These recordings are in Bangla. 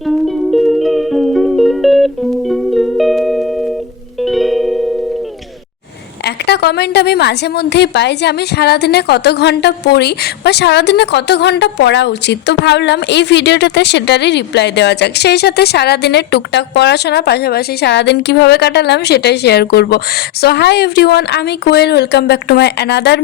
একটা কমেন্ট আমি মাঝে মধ্যেই পাই যে আমি সারাদিনে কত ঘন্টা পড়ি বা সারাদিনে কত ঘন্টা পড়া উচিত। তো ভাবলাম এই ভিডিওটাতে সেটারই রিপ্লাই দেওয়া যাক, সেই সাথে সারাদিনের টুকটাক পড়াশোনার পাশাপাশি সারাদিন কিভাবে কাটালাম সেটাই শেয়ার করব। সো হাই এভরিওয়ান, আমি Koel, welcome back to my another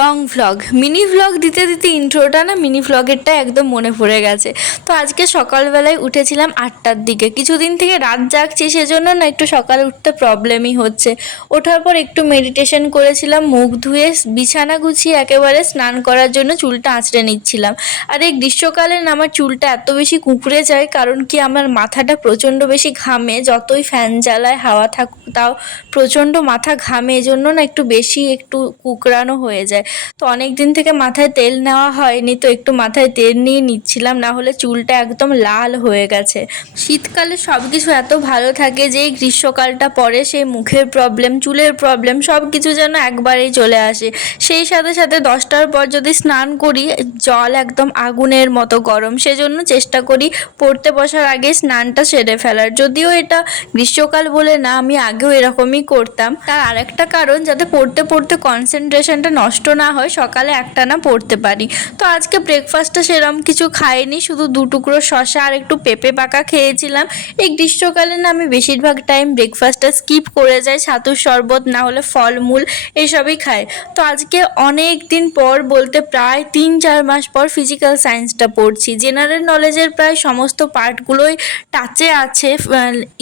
long vlog. Mini vlog দিতে দিতে ইন্ট্রোটা না মিনি ভ্লগেরটা একদম মনে পড়ে গেছে। তো আজকে সকালবেলায় উঠেছিলাম 8টার দিকে। কিছুদিন থেকে রাত জাগছি, সেজন্য না একটু সকালে উঠতে প্রবলেমই হচ্ছে। ওঠার পর একটু মেডিটেশন করেছিলাম, মুখ ধুয়ে বিছানা গুছিয়ে একেবারে স্নান করার জন্য চুলটা আঁচড়ে নিচ্ছিলাম। আর এই গ্রীষ্মকালে না আমার চুলটা এত বেশি কুঁকড়ে যায়, কারণ কি আমার মাথাটা প্রচণ্ড বেশি ঘামে। যতই ফ্যান জ্বালায় হাওয়া থাকুক তাও প্রচণ্ড মাথা ঘামে, এজন্য না একটু বেশি একটু কুকড়ানো হয়ে যায়। তো অনেক দিন থেকে মাথায় তেল নেওয়া হয়নি, তো একটু মাথায় তেল নিয়ে নিচ্ছিলাম, না হলে চুলটা একদম লাল হয়ে গেছে। শীতকালে সব কিছু এত ভালো থাকে যে এই গ্রীষ্মকালটা পরে সেই মুখের প্রবলেম, চুলের প্রবলেম সব কিছু যেন একবারেই চলে আসে। সেই সাথে সাথে 10টার পর যদি স্নান করি, জল একদম আগুনের মতো গরম, সেজন্য চেষ্টা করি পড়তে বসার আগে স্নানটা সেরে ফেলার। যদিও এটা গ্রীষ্মকাল বলে না, আমি আগেও এরকমই করতাম। তার আরেকটা কারণ, যাতে পড়তে পড়তে কনসেন্ট্রেশনটা নষ্ট না হয়, সকালে একটানা পড়তে পারি। তো আজকে ব্রেকফাস্টটা সেরকম কিছু খাইনি, শুধু 2 টুকরো শসা আর একটু পেঁপে পাকা খেয়েছিলাম। এই গ্রীষ্মকালে না আমি বেশিরভাগ টাইম ব্রেকফাস্টটা স্কিপ করে যাই, ছাতুর শরবত না হলে ফলমূল এইসবই খাই। তো আজকে অনেক দিন পর, বলতে প্রায় 3-4 মাস পর ফিজিক্যাল সায়েন্সটা পড়ছি। জেনারেল নলেজের প্রায় সমস্ত পার্টগুলোই টাচে আছে,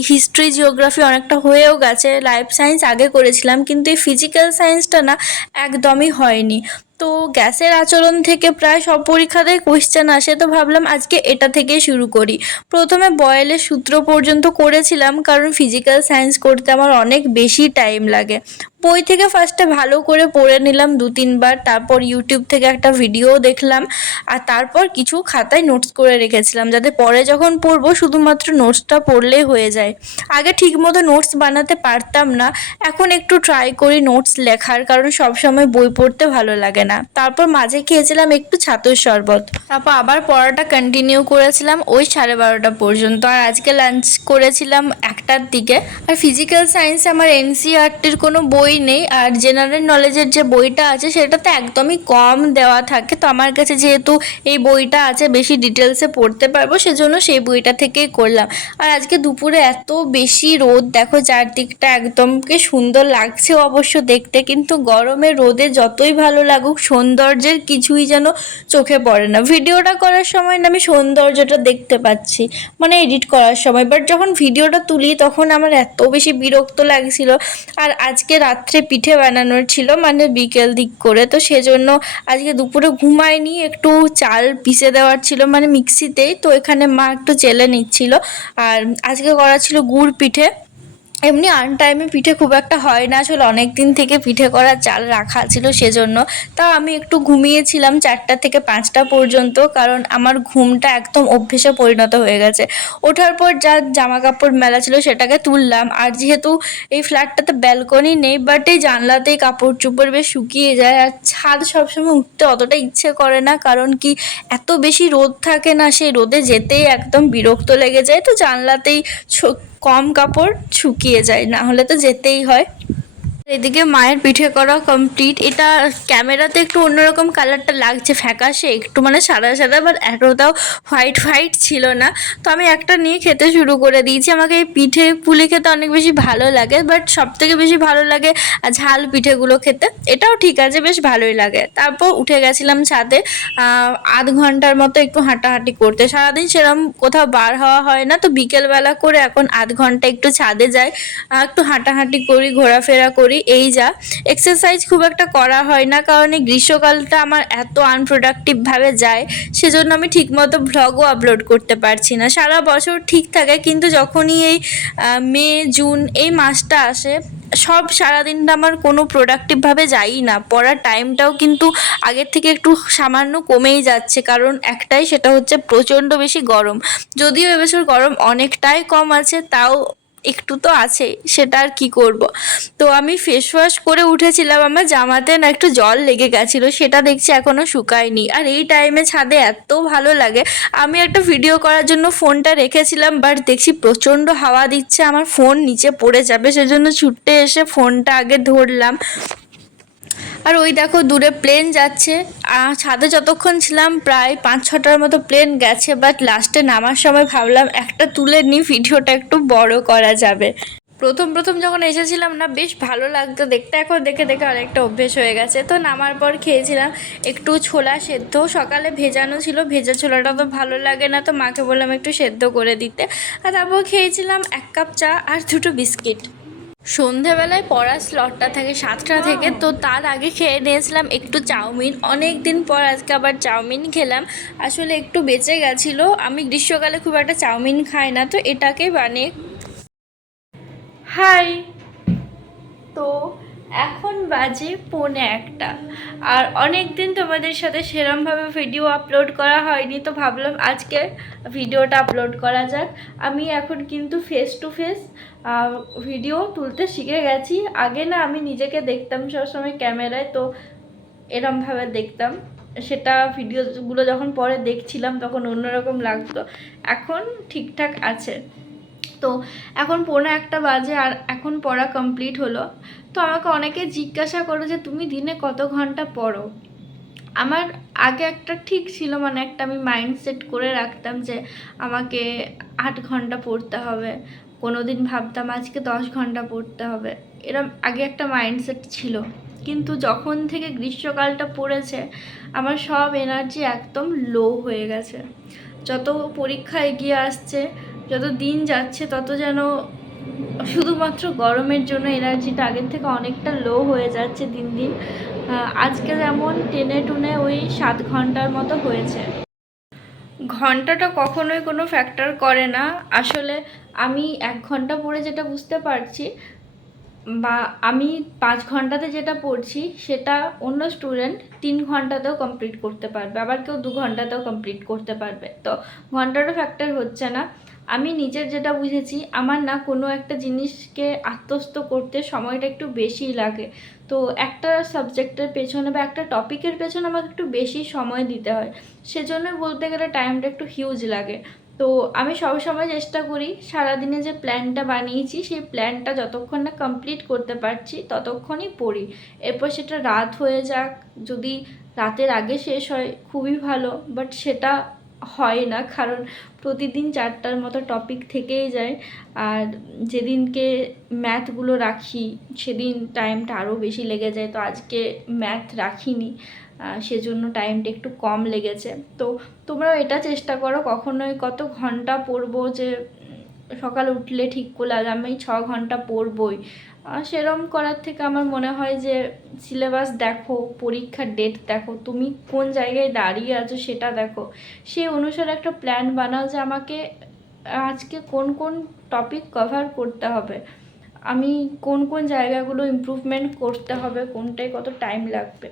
হিস্ট্রি জিওগ্রাফি অনেকটা হয়েও গেছে, লাইফ সায়েন্স আগে করেছিলাম, কিন্তু এই ফিজিক্যাল সায়েন্সটা না একদমই হয়নি। তো গ্যাসের আচরণ থেকে প্রায় সব পরীক্ষাতেই কোয়েশ্চেন আসে, তো ভাবলাম আজকে এটা থেকেই শুরু করি। প্রথমে বয়েলের সূত্র পর্যন্ত করেছিলাম, কারণ ফিজিক্যাল সায়েন্স করতে আমার অনেক বেশি টাইম লাগে। বই থেকে ফার্স্টে ভালো করে পড়ে নিলাম 2-3 বার, তারপর ইউটিউব থেকে একটা ভিডিও দেখলাম, আর তারপর কিছু খাতায় নোটস করে রেখেছিলাম, যাতে পরে যখন পড়বো শুধুমাত্র নোটসটা পড়লেই হয়ে যায়। আগে ঠিকমতো নোটস বানাতে পারতাম না, এখন একটু ট্রাই করি নোটস লেখার, কারণ সবসময় বই পড়তে ভালো লাগে না। তারপর মাঝে খেয়েছিলাম একটু ছাতুর শরবত, তারপর আবার পড়াটা কন্টিনিউ করেছিলাম ওই 12:30 পর্যন্ত। আর আজকে লাঞ্চ করেছিলাম 1টার দিকে। আর ফিজিক্যাল সায়েন্সে আমার এনসিইআরটির কোনো বই নেই, আর জেনারেল নলেজের যে বইটা আছে সেটাতে একদমই কম দেওয়া থাকে। তো আমার কাছে যেহেতু এই বইটা আছে, বেশি ডিটেলসে পড়তে পারবো, সেজন্য সেই বইটা থেকেই করলাম। আর আজকে দুপুরে এত বেশি রোদ, দেখো চারদিকটা একদম কি সুন্দর লাগছে অবশ্য দেখতে, কিন্তু গরমে রোদে যতই ভালো লাগুক সৌন্দর্যের কিছুই যেন চোখে পড়ে না। ভিডিওটা করার সময় না আমি সৌন্দর্যটা দেখতে পাচ্ছি, মানে এডিট করার সময়, বাট যখন ভিডিওটা তুলি তখন আমার এত বেশি বিরক্ত লাগছিল। আর আজকে রাত্রে পিঠে বানানোর ছিল, মানে বিকেল দিক করে, তো সেজন্য আজকে দুপুরে ঘুমাইনি, একটু চাল পিষে দেওয়ার ছিল মানে মিক্সিতেই, তো এখানে মা একটু চেলে নিচ্ছিল। আর আজকে করা ছিল গুড় পিঠে। এমনি আনটাইমে পিঠে খুব একটা হয় না, আসলে অনেক দিন থেকে পিঠে করার চাল রাখা ছিল সেজন্য। তাও আমি একটু ঘুমিয়েছিলাম 4টা থেকে 5টা পর্যন্ত, কারণ আমার ঘুমটা একদম অভ্যেসে পরিণত হয়ে গেছে। ওঠার পর যা জামা কাপড় মেলা ছিল সেটাকে তুললাম। আর যেহেতু এই ফ্ল্যাটটাতে ব্যালকনি নেই, বাট এই জানলাতেই কাপড় চোপড় বেশ শুকিয়ে যায়। আর ছাদ সবসময় উঠতে অতটা ইচ্ছে করে না, কারণ কি এত বেশি রোদ থাকে না, সেই রোদে যেতেই একদম বিরক্ত লেগে যায়। তো জানলাতেই কম কাপড় শুকিয়ে যায়, না হলে তো যেতেই হয়। এদিকে মায়ের পিঠে করা কমপ্লিট। এটা ক্যামেরাতে একটু অন্যরকম কালারটা লাগছে, ফ্যাকাশে একটু, মানে সাদা সাদা, বাট এতটাও হোয়াইট হোয়াইট ছিল না। তো আমি একটা নিয়ে খেতে শুরু করে দিয়েছি। আমাকে এই পিঠে পুলি খেতে অনেক বেশি ভালো লাগে, বাট সবথেকে বেশি ভালো লাগে ঝাল পিঠেগুলো খেতে। এটাও ঠিক আছে, বেশ ভালোই লাগে। তারপর উঠে গেছিলাম ছাদে আধ ঘন্টার মতো একটু হাঁটাহাঁটি করতে। সারাদিন সেরকম কোথাও বার হওয়া হয় না, তো বিকেলবেলা করে এখন আধ ঘন্টা একটু ছাদে যাই, একটু হাঁটাহাঁটি করি, ঘোরাফেরা করি, এই যা। এক্সারসাইজ খুব একটা করা হয় না, কারণ এই গ্রীষ্মকালটা আমার এত আনপ্রোডাক্টিভভাবে যায়, সেজন্য আমি ঠিকমতো ভ্লগও আপলোড করতে পারছি না। সারা বছর ঠিক থাকে, কিন্তু যখনই এই মে জুন এই মাসটা আসে, সব সারাদিনটা আমার কোনো প্রোডাক্টিভভাবে যায়ই না। পড়ার টাইমটাও কিন্তু আগের থেকে একটু সামান্য কমেই যাচ্ছে, কারণ একটাই, সেটা হচ্ছে প্রচণ্ড বেশি গরম। যদিও এবছর গরম অনেকটাই কম আছে, তাও একটু তো আছেই, সেটা আর কি করব। তো আমি ফেস ওয়াশ করে উঠেছিলাম, আমার জামাতে না একটু জল লেগে গেছিলো, সেটা দেখছি এখনও শুকায়নি। আর এই টাইমে ছাদে এত ভালো লাগে। আমি একটা ভিডিও করার জন্য ফোনটা রেখেছিলাম, বাট দেখছি প্রচণ্ড হাওয়া দিচ্ছে, আমার ফোন নিচে পড়ে যাবে, সেজন্য ছুটে এসে ফোনটা আগে ধরলাম। আর ওই দেখো দূরে প্লেন যাচ্ছে। ছাদে যতক্ষণ ছিলাম প্রায় 5-6টার মতো প্লেন গেছে, বাট লাস্টে নামার সময় ভাবলাম একটা তুলে নিই, ভিডিওটা একটু বড় করা যাবে। প্রথম প্রথম যখন এসেছিলাম না বেশ ভালো লাগতো দেখতে, এখন দেখে দেখে অনেকটা অভ্যেস হয়ে গেছে। তো নামার পর খেয়েছিলাম একটু ছোলা সেদ্ধ, সকালে ভেজানো ছিল, ভেজা ছোলাটা তো ভালো লাগে না, তো মাকে বললাম একটু সেদ্ধ করে দিতে। আর তারপর খেয়েছিলাম 1 কাপ চা আর 2টো বিস্কিট। সন্ধেবেলায় পড়ার স্লটটা থাকে 7টা থেকে, তো তার আগে খেয়ে নিয়েছিলাম একটু চাউমিন। অনেক দিন পর আজকে আবার চাউমিন খেলাম, আসলে একটু বেঁচে গেছিলো। আমি গ্রীষ্মকালে খুব একটা চাউমিন খাই না, তো এটাকেই বানিয়ে। হাই। তো এখন বাজে 1:45, আর অনেক দিন তোমাদের সাথে সেরমভাবে ভিডিও আপলোড করা হয়নি, তো ভাবলাম আজকে ভিডিওটা আপলোড করা যাক। আমি এখন কিন্তু ফেস টু ফেস ভিডিও তুলতে শিখে গেছি। আগে না আমি নিজেকে দেখতাম সবসময় ক্যামেরায়, তো এরমভাবে দেখতাম, সেটা ভিডিওগুলো যখন পরে দেখছিলাম তখন অন্যরকম লাগতো। এখন ঠিকঠাক আছে। তো এখন 1:45 বাজে আর এখন পড়া কমপ্লিট হলো। তো আমাকে অনেকে জিজ্ঞাসা করো যে তুমি দিনে কত ঘন্টা পড়ো। আমার আগে একটা ঠিক ছিল, মানে একটা আমি মাইন্ডসেট করে রাখতাম যে আমাকে 8 ঘন্টা পড়তে হবে, কোনো দিন ভাবতাম আজকে 10 ঘন্টা পড়তে হবে, এরম আগে একটা মাইন্ডসেট ছিল। কিন্তু যখন থেকে গ্রীষ্মকালটা পড়েছে আমার সব এনার্জি একদম লো হয়ে গেছে। যত পরীক্ষা এগিয়ে আসছে, যত দিন যাচ্ছে, তত যেন শুধুমাত্র গরমের জন্য এনার্জিটা আগের থেকে অনেকটা লো হয়ে যাচ্ছে দিন দিন। আজকে যেমন টেনে টুনে ওই 7 ঘন্টার মতো হয়েছে। ঘন্টাটা কখনোই কোনো ফ্যাক্টর করে না। আসলে আমি 1 ঘন্টা পড়ে যেটা বুঝতে পারছি, বা আমি 5 ঘন্টাতে যেটা পড়ছি সেটা অন্য স্টুডেন্ট 3 ঘন্টাতেও কমপ্লিট করতে পারবে, আবার কেউ 2 ঘন্টাতেও কমপ্লিট করতে পারবে। তো ঘন্টাটা ফ্যাক্টর হচ্ছে না। আমি নিজের যেটা বুঝেছি, আমার না কোনো একটা জিনিসকে আত্মস্থ করতে সময়টা একটু বেশিই লাগে। তো একটা সাবজেক্টের পেছনে বা একটা টপিকের পেছনে আমাকে একটু বেশি সময় দিতে হয়, সেজন্য বলতে গেলে টাইমটা একটু হিউজ লাগে। তো আমি সবসময় চেষ্টা করি সারাদিনে যে প্ল্যানটা বানিয়েছি সেই প্ল্যানটা যতক্ষণ না কমপ্লিট করতে পারছি ততক্ষণই পড়ি। এরপর সেটা রাত হয়ে যাক, যদি রাতের আগে শেষ হয় খুবই ভালো, বাট সেটা হয় না, কারণ প্রতিদিন 4টার মতো টপিক থেকেই যায়। আর যেদিনকে ম্যাথগুলো রাখি সেদিন টাইমটা আরও বেশি লেগে যায়, তো আজকে ম্যাথ রাখিনি, সেজন্য টাইমটা একটু কম লেগেছে। তো তোমরাও এটা চেষ্টা করো, কখনোই কত ঘন্টা পড়বো যে সকালে উঠলে ঠিক করলে আমি 6 ঘন্টা পড়বই, সেরম করার থেকে আমার মনে হয় যে সিলেবাস দেখো, পরীক্ষার ডেট দেখো, তুমি কোন জায়গায় দাঁড়িয়ে আছো সেটা দেখো, সেই অনুসারে একটা প্ল্যান বানাও যে আমাকে আজকে কোন কোন টপিক কভার করতে হবে, আমি কোন কোন জায়গাগুলো ইমপ্রুভমেন্ট করতে হবে, কোনটায় কত টাইম লাগবে,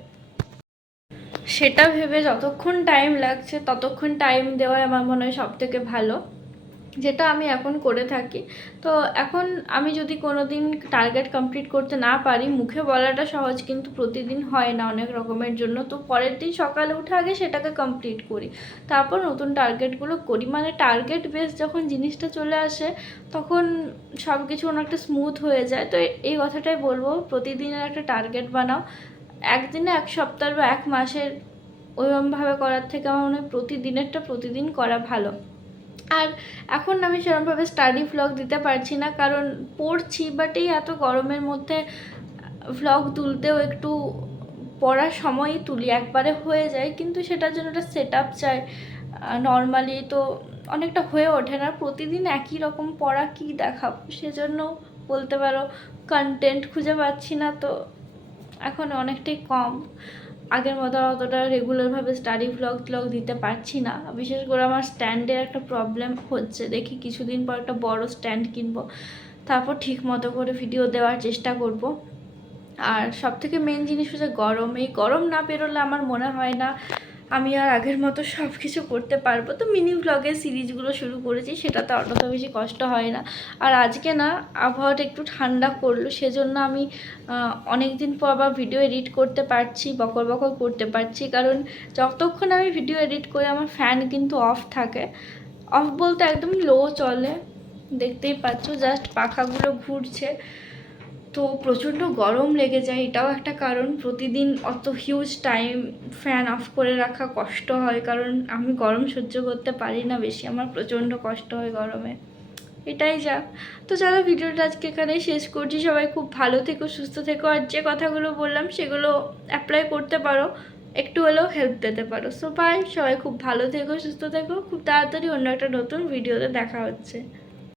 সেটা ভেবে যতক্ষণ টাইম লাগছে ততক্ষণ টাইম দেওয়াই আমার মনে হয় সবথেকে ভালো, যেটা আমি এখন করে থাকি। তো এখন আমি যদি কোনো দিন টার্গেট কমপ্লিট করতে না পারি, মুখে বলাটা সহজ কিন্তু প্রতিদিন হয় না অনেক রকমের জন্য, তো পরের দিন সকালে উঠে আগে সেটাকে কমপ্লিট করি, তারপর নতুন টার্গেটগুলো করি। মানে টার্গেট বেস যখন জিনিসটা চলে আসে তখন সব কিছু অনেকটা স্মুথ হয়ে যায়। তো এই কথাটাই বলবো, প্রতিদিনের একটা টার্গেট বানাও, একদিনে, 1 সপ্তাহ বা 1 মাসের ওইরকমভাবে করার থেকে আমার মনে হয় প্রতিদিনেরটা প্রতিদিন করা ভালো। আর এখন আমি সেরকমভাবে স্টাডি ভ্লগ দিতে পারছি না, কারণ পড়ছি, বাট এই এত গরমের মধ্যে ভ্লগ তুলতেও একটু পড়ার সময়ই তুলি, একবারে হয়ে যায়, কিন্তু সেটার জন্য একটা সেট আপ চাই নর্মালি, তো অনেকটা হয়ে ওঠে না। প্রতিদিন একই রকম পড়া কী দেখাবো, সেজন্য বলতে পারো কন্টেন্ট খুঁজে পাচ্ছি না, তো এখন অনেকটাই কম, আগের মতো অতটা রেগুলারভাবে স্টাডি ভ্লগ দিতে পারছি না। বিশেষ করে আমার স্ট্যান্ডের একটা প্রবলেম হচ্ছে, দেখি কিছুদিন পর একটা বড় স্ট্যান্ড কিনবো, তারপর ঠিক মতো করে ভিডিও দেওয়ার চেষ্টা করব। আর সবথেকে মেন জিনিস হচ্ছে গরম, এই গরম না পেরোলে আমার মনে হয় না আমি আর আগের মতো সব কিছু করতে পারবো। তো মিনি ব্লগের সিরিজগুলো শুরু করেছি, সেটাতে অতটা বেশি কষ্ট হয় না। আর আজকে না আবহাওয়াটা একটু ঠান্ডা করলো, সেজন্য আমি অনেক দিন পর আবার ভিডিও এডিট করতে পারছি, বকর বকর করতে পারছি। কারণ যতক্ষণ আমি ভিডিও এডিট করি আমার ফ্যান কিন্তু অফ থাকে। অফ বলতে একদম লো চলে, দেখতেই পাচ্ছ জাস্ট পাখাগুলো ঘুরছে। তো প্রচণ্ড গরম লেগে যায়, এটাও একটা কারণ। প্রতিদিন অত হিউজ টাইম ফ্যান অফ করে রাখা কষ্ট হয়, কারণ আমি গরম সহ্য করতে পারি না বেশি, আমার প্রচণ্ড কষ্ট হয় গরমে। এটাই যা। তো চলো ভিডিওটা আজকে এখানেই শেষ করছি। সবাই খুব ভালো থেকো, সুস্থ থেকো, আর যে কথাগুলো বললাম সেগুলো অ্যাপ্লাই করতে পারো, একটু হলেও হেল্প পেতে পারো। সো বাই, সবাই খুব ভালো থেকো, সুস্থ থেকো। খুব তাড়াতাড়ি অন্য একটা নতুন ভিডিওতে দেখা হচ্ছে।